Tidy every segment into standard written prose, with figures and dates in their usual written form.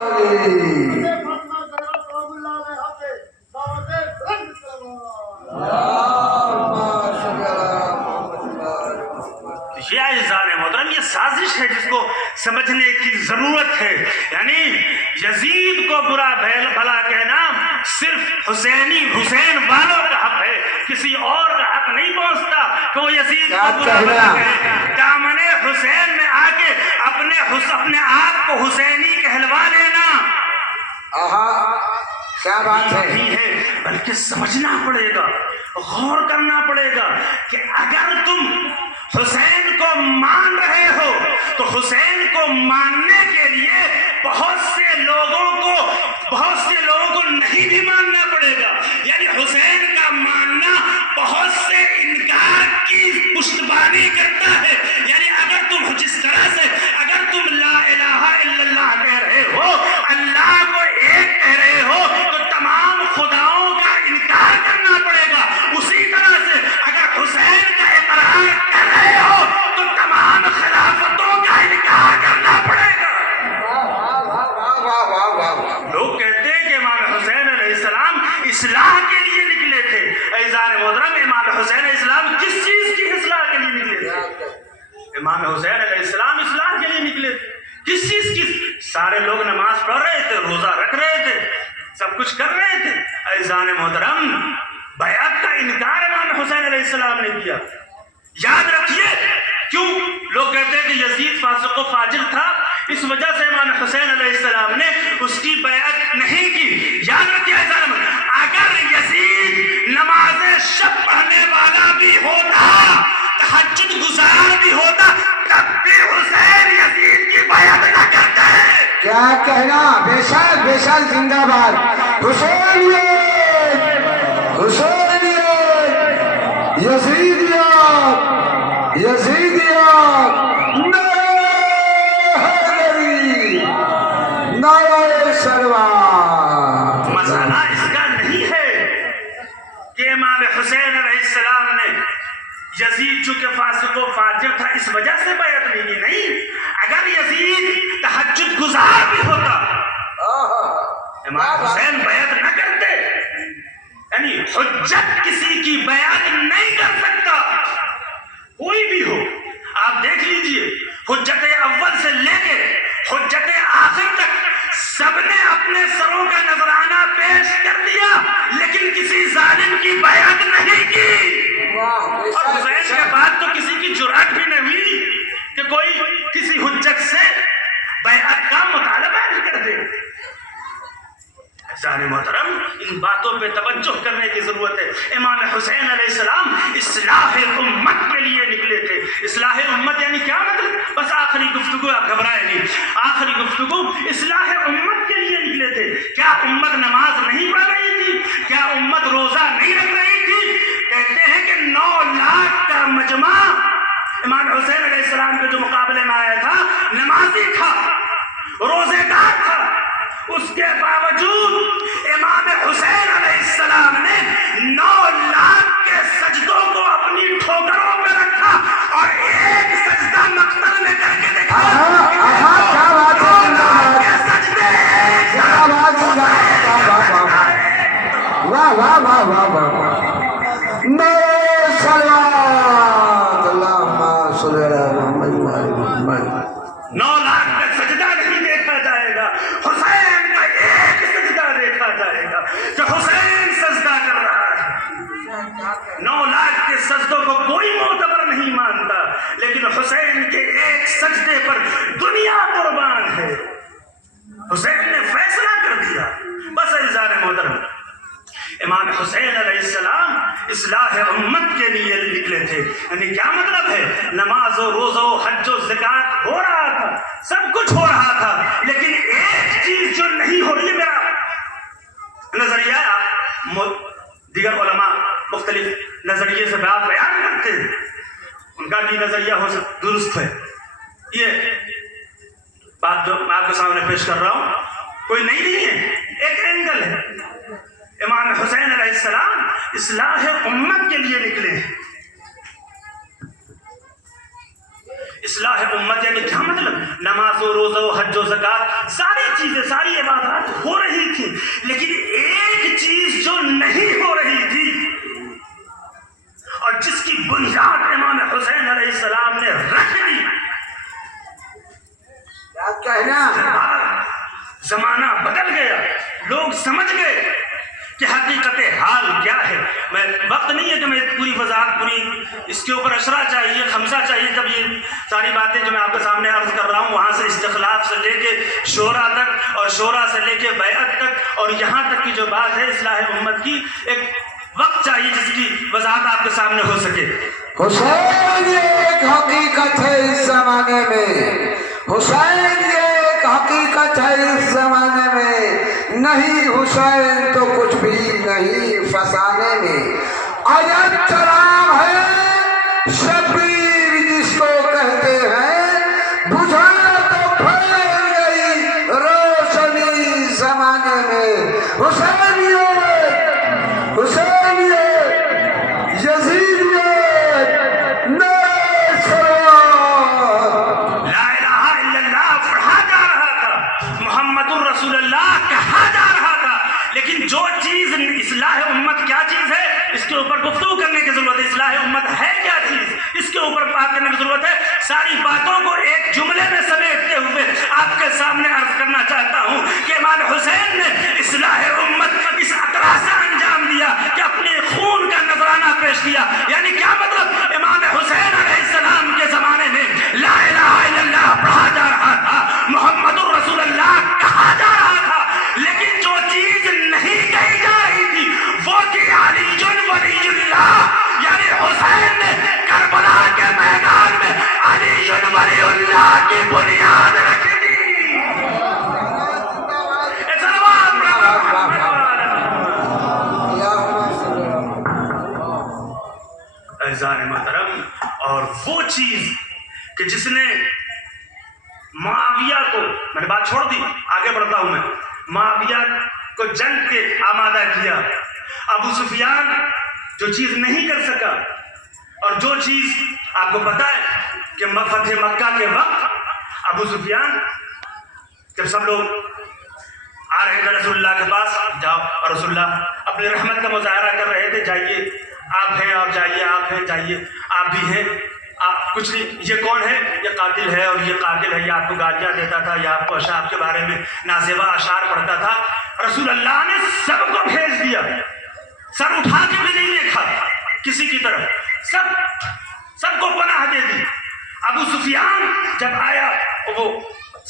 یہ سازش ہے جس کو سمجھنے کی ضرورت ہے. یعنی یزید کو برا بھلا کہنا صرف حسین والوں کا حق ہے، کسی اور کا حق نہیں پہنچتا کہ وہ یزید کو برا بھلا کہے. دامن حسین میں آ کے اپنے آپ کو حسینی کہلوا لینا کیا بات ہے؟ نہیں ہے، بلکہ سمجھنا پڑے گا، غور کرنا پڑے گا کہ اگر تم حسین کو مان رہے ہو تو حسین کو ماننے کے لیے بہت سے لوگوں کو نہیں بھی ماننا پڑے گا. یعنی حسین کا ماننا بہت سے انکار کی پشتبانی کرتا ہے. یعنی اگر تم جس طرح سے اگر تم لا الہ الا اللہ کہہ رہے ہو، اللہ کو ایک کہہ رہے ہو، تو تمام خداؤں کا انکار کرنا پڑے گا. اسی طرح سے اگر حسین کا اقرار کر رہے ہو تو تمام خلافتوں کا انکار کرنا پڑے گا. لوگ کہتے ہیں کہ امام حسین علیہ السلام اصلاح کے لیے نکلے تھے. عزیزان محترم، امام حسین علیہ السلام کس چیز کی اصلاح کے لیے نکلے تھے؟ امام حسین علیہ السلام اصلاح کے لیے نکلے تھے. کس چیز کی؟ سارے لوگ نماز پڑھ رہے تھے، روزہ رکھ رہے تھے، سب کچھ کر رہے تھے. عزیزان محترم، بیعت کا انکار امام حسین علیہ السلام نے کیا. یاد رکھیے، کیوں لوگ کہتے ہیں کہ یزید فاسق و فاجر تھا، اس وجہ سے امام حسین علیہ السلام نے اس کی بیعت نہیں کی. یاد رکھیے عزیزان، اگر یزید نماز شب پڑھنے والا بھی ہوتا، تہجد گزار بھی ہوتا، تب بھی حسین یزید کی بیعت نہ کرتے. کیا کہنا؟ بے شک زندہ باد حسینیت، یزیدیت، نعرہ سلوات. مسئلہ اس کا نہیں ہے کہ امام حسین علیہ السلام نے یزید چونکہ فاسق و فاجر تھا اس وجہ سے بیعت نہیں کی. نہیں، اگر یزید تہجد گزار بھی ہوتا، امام حسین بیعت نہ کرتے. یعنی حجت کسی کی بیعت نہیں کر سکتا، کوئی بھی ہو. آپ دیکھ لیجئے، حجت اول سے لے کے حجت آخر تک سب نے اپنے سروں کا نذرانہ پیش کر دیا، لیکن کسی ظالم کی بیعت نہیں کی. اور حسین کے بعد تو کسی کی جرأت بھی نہیں ہوئی کہ کوئی کسی حجت سے بیعت کا مطالبہ بھی کر دے. عزیزان محترم، ان باتوں پہ توجہ کرنے کی ضرورت ہے. امام حسین علیہ السلام اصلاح امت کے لیے نکلے تھے. اصلاح امت یعنی کیا مطلب؟ بس آخری گفتگو، آپ گھبرائے نہیں، آخری گفتگو اصلاح امت کے لیے نکلے تھے. کیا امت نماز نہیں پڑھ رہی تھی؟ کیا امت روزہ نہیں رکھ رہی تھی؟ کہتے ہیں کہ 9 لاکھ کا مجمع امام حسین علیہ السلام کے جو مقابلے میں آیا تھا، نمازی تھا، روزے دار تھا. اس کے باوجود امام حسین علیہ السلام نے 9 لاکھ کے سجدوں کو اپنی ٹھوکروں پہ رکھا اور ایک سجدہ مقتل میں کر کے دیکھا. سجدوں کو کوئی معتبر نہیں مانتا، لیکن حسین کے ایک سجدے پر دنیا قربان ہے. حسین نے فیصلہ کر دیا. بس عزیزان محترم، امام حسین علیہ السلام اصلاح امت کے لیے نکلے تھے. یعنی کیا مطلب ہے؟ نماز و روزہ و حج و زکات ہو رہا تھا، سب کچھ ہو رہا تھا، لیکن ایک چیز جو نہیں ہو رہی. میرا نظریہ، دیگر علماء مختلف نظریے سے بات بیان کرتے ہیں، ان کا بھی نظریہ ہو درست ہے. یہ بات جو میں آپ کے سامنے پیش کر رہا ہوں کوئی نہیں ہے، ایک اینگل ہے. امام حسین علیہ السلام اصلاح امت کے لیے نکلے ہیں. اصلاح امت یعنی کیا مطلب؟ نماز و روزہ و حج و زکات ساری چیزیں ساری عبادات ہو رہی تھی، لیکن ایک چیز جو نہیں ہو رہی تھی اور جس کی بنیاد امام حسین علیہ السلام نے رکھ دی، کیا کہنا؟ زمانہ بدل گیا، لوگ سمجھ گئے کہ حقیقت حال کیا ہے۔ میں وقت نہیں ہے کہ میں پوری وضاحت پوری اس کے اوپر اشرا چاہیے، خمسہ چاہیے، جب یہ ساری باتیں جو میں آپ کے سامنے عرض کر رہا ہوں وہاں سے استخلاف سے لے کے شورا تک اور شورا سے لے کے بیعت تک اور یہاں تک کی جو بات ہے اصلاح امت کی، ایک وقت چاہیے جس کی وضاحت آپ کے سامنے ہو سکے۔ حسین یہ ایک حقیقت ہے اس زمانے میں، حسین یہ ایک حقیقت ہے اس زمانے میں، نہیں حسین تو کچھ بھی نہیں فسانے میں۔ عجب چراغ ہے شبیر جس کو کہتے ہیں، بجھا تو پھیل گئی روشنی زمانے میں۔ حسین یزید رسول اللہ کہا جا رہا تھا، لیکن جو چیز اصلاح امت کیا چیز ہے اس کے اوپر گفتگو کرنے کی ضرورت ہے۔ اصلاح امت ہے کیا چیز اس کے اوپر بات کرنے کی ضرورت ہے۔ ساری باتوں کو ایک جملے میں سمیٹتے ہوئے آپ کے سامنے عرض کرنا چاہتا ہوں کہ امام حسین نے اصلاح امت اس اطلاع سے انجام دیا کہ اپنے خون کا نذرانہ پیش کیا۔ یعنی کیا مطلب؟ امام حسین علیہ السلام کے زمانے میں لا الہ الا اللہ پڑھا جا رہا تھا، محمد الرسول اللہ کہا جا رہا تھا، لیکن جو چیز نہیں کہی جا رہی تھی وہ کہ علی ولی اللہ، یعنی حسین نے کربلا کے میدان میں علی ولی اللہ کی بنیاد رکھ دی۔ اعزان محترم، اور وہ چیز کہ جس نے معاویہ کو، میں نے بات چھوڑ دی آگے بڑھتا ہوں میں، معاویہ کو جنگ کے آمادہ کیا، ابو سفیان جو چیز نہیں کر سکا، اور جو چیز آپ کو پتا ہے کہ فتح مکہ کے وقت ابو سفیان جب سب لوگ آ رہے تھے رسول اللہ کے پاس، جاؤ، اور رسول اللہ اپنی رحمت کا مظاہرہ کر رہے تھے، جائیے آپ ہیں، اور جائیے آپ ہیں، جائیے آپ بھی ہیں، آپ کچھ نہیں، یہ کون ہے؟ یہ قاتل ہے اور یہ قاتل ہے، یہ آپ کو گالیاں دیتا تھا، یا آپ کو اشعار کے بارے میں نازیبا اشعار پڑھتا تھا۔ رسول اللہ نے سب کو بھیج دیا، سر اٹھا کے بھی نہیں دیکھا کسی کی طرف، سب کو پناہ دے دی۔ ابو سفیان جب آیا، وہ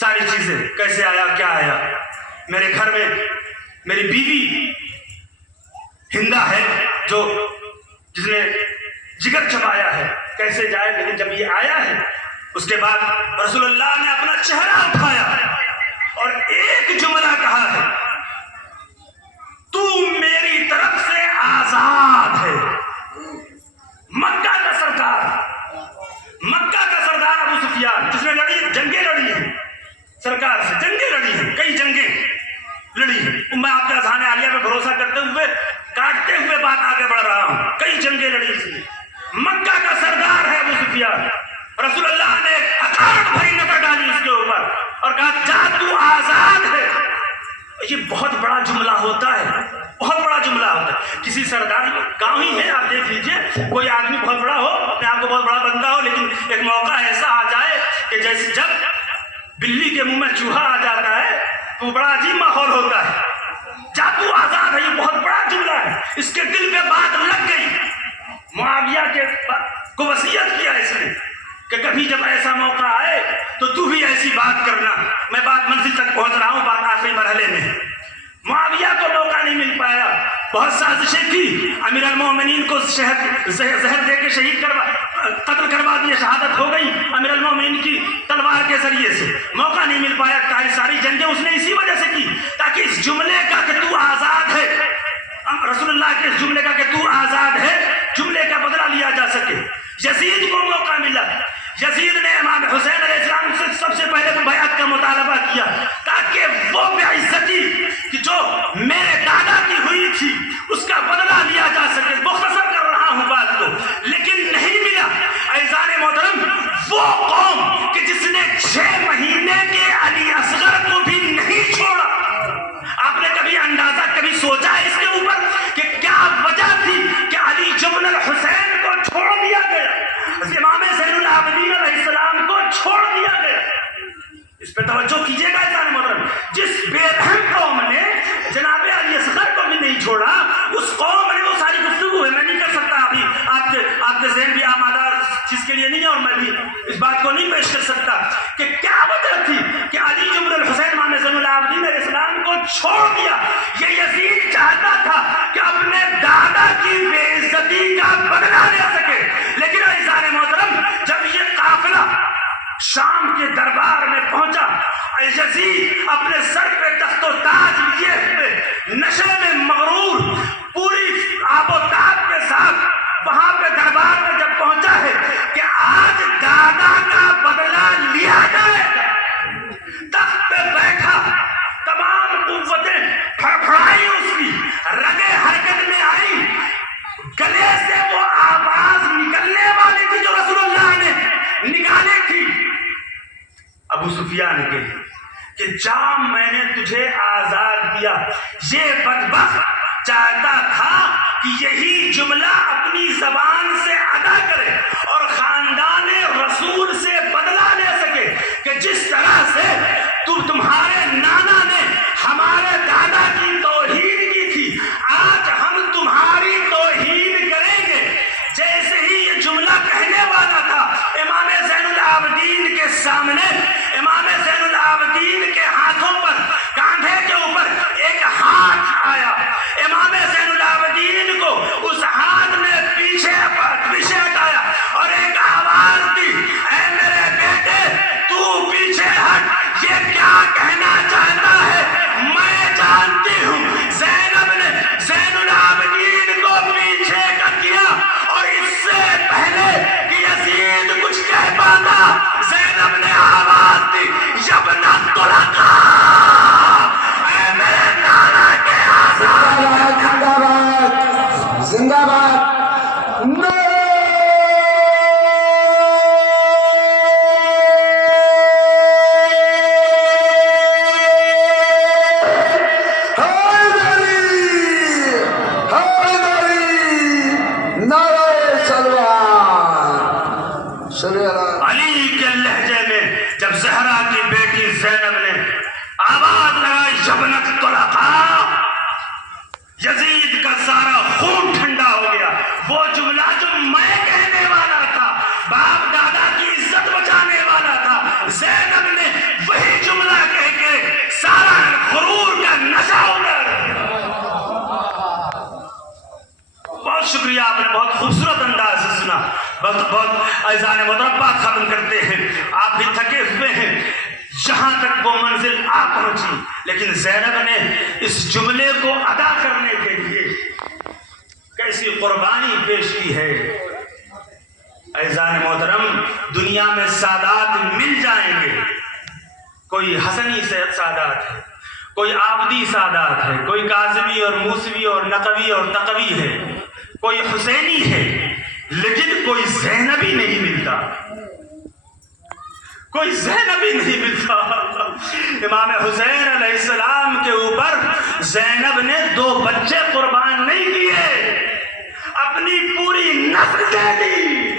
ساری چیزیں کیسے آیا، کیا آیا، میرے گھر میں میری بیوی ہندا ہے جس نے جگر چبایا ہے، کیسے جائے، لیکن جب یہ آیا ہے اس کے بعد رسول اللہ نے اپنا چہرہ اٹھایا اور ایک جملہ کہا ہے، تو میری طرف سے آزاد ہے۔ مکہ کا سردار ابو سفیان، جس نے جنگیں لڑی ہیں سرکار سے، جنگیں لڑی ہیں، کئی جنگیں لڑی ہیں، میں آپ کے اذہان عالیہ میں بھروسہ کرتے ہوئے کاٹتے ہوئے بات آگے بڑھ رہا ہوں، کئی جنگیں لڑی تھی، مکہ کا سردار ہے ابو سفیان۔ رسول اللہ نے حقارت بھری نظر ڈالی اس کے اوپر اور کہا جا تو آزاد ہے۔ یہ بہت بڑا جملہ ہوتا ہے، بہت بڑا جملہ ہوتا ہے۔ کسی سردار گاؤں ہی ہے، آپ دیکھ لیجئے، کوئی آدمی بہت بڑا ہو، اپنے آپ کو بہت بڑا بندہ ہو، لیکن ایک موقع ایسا آ جائے کہ جیسے جب بلی کے منہ میں چوہا آ جاتا ہے تو بڑا عجیب ماحول ہوتا ہے۔ جا تو آزاد ہے، یہ بہت بڑا جملہ ہے، اس کے دل پہ بات لگ گئی۔ معاویہ کو وصیت کیا اس نے کہ کبھی جب ایسا موقع آئے تو بھی ایسی بات کرنا۔ میں بات منزل تک پہنچ رہا ہوں، بات آخری مرحلے میں۔ معاویہ کو موقع نہیں مل پایا، بہت سازشیں کی، امیر المومنین کو زہر دے کے قتل کروا دیے، شہادت ہو گئی امیر المومنین کی تلوار کے ذریعے سے، موقع نہیں مل پایا۔ ساری جنگیں اس نے اسی وجہ سے کی تاکہ اس جملے کا کہ تو آزاد ہے، رسول اللہ کے اس جملے کا کہ تو آزاد ہے، جملے کا بدلہ لیا جا سکے۔ یزید کو موقع ملا، یزید نے امام حسین علیہ السلام سے سب سے پہلے بیعت کا مطالبہ کیا تاکہ وہ بے عزتی کہ جو میرے دادا کی ہوئی تھی اس کا بدلہ لیا جا سکے۔ مختصر کر رہا ہوں بات کو، لیکن نہیں ملا۔ اعزان محترم، وہ قوم کو چھوڑ دیا. یہ یزید چاہتا تھا کہ اپنے دادا کی بے عزتی کا بدلہ لے سکے. لیکن عزیزان محترم جب یہ قافلہ شام کے دربار میں پہنچا, یزید اپنے سر پہ تخت و تاج لیے ہوئے نشے میں مغرور پوری آب و تاب کے ساتھ وہاں پہ دربار میں جب پہنچا ہے کہ آج دادا کا بدلہ لیا جائے, تخت پہ بیٹھا, تمام قوتیں پھڑپھڑائی, اس کی رگیں حرکت میں آئی, گلے سے وہ آواز نکلنے والی تھی جو رسول اللہ نے نکالی تھی. ابو سفیان کے کہ جا میں نے تجھے آزاد کیا. یہ بدبخت چاہتا تھا کہ یہی جملہ اپنی زبان سے ادا کرے اور خاندان رسول سے بدلہ لے سکے کہ جس طرح سے تمہارے نانا نے ہمارے دادا کی توہین کی تھی, آج ہم تمہاری توہین کریں گے. جیسے ہی یہ جملہ کہنے والا تھا, امام زین العابدین کے سامنے, امام زین العابدین کے ہاتھوں پر, کاندھے کے اوپر ایک ہاتھ آیا. امام زین العابدین کو اس ہاتھ نے پیچھے ہٹایا اور ایک آواز دی, اے میرے بیٹے تو پیچھے ہٹ, یہ کیا کہنا چاہتا ہے میں جانتی ہوں. زینب نے زین العابدین کو پیچھے کر دیا اور اس سے پہلے کہ یزید کچھ کہہ پاتا زینب نے آواز دی, یبنا طلقا, اے میرے نانا کے آزاد. زندہ باد, زندہ باد. علی کے لہجے میں جب زہرا کی بیٹی زینب نے آواز لگائی یبنت طلقا, یزید کا سارا خون ٹھنڈا ہو گیا. وہ جملہ جو میں کہنے والا تھا, باپ دادا کی عزت بچانے والا تھا, زینب نے وہی جملہ کہہ کے سارا غرور کا نشہ اتار دیا. بہت شکریہ, آپ نے بہت خوبصورت انداز سے سنا. بہت عزیزان محترم, بات ختم کرتے ہیں. آپ بھی تھکے ہوئے ہیں. جہاں تک وہ منزل آ پہنچی, لیکن زینب نے اس جملے کو ادا کرنے کے لیے کیسی قربانی پیش کی ہے. عزیزان محترم, دنیا میں سادات مل جائیں گے. کوئی حسنی سادات ہے, کوئی آبدی سادات ہے, کوئی کاظمی اور موسوی اور نقوی اور تقوی ہے, کوئی حسینی ہے, لیکن کوئی زینبی نہیں ملتا. کوئی زینبی نہیں ملتا. امام حسین علیہ السلام کے اوپر زینب نے 2 بچے قربان نہیں کیے, اپنی پوری نسل دے دی.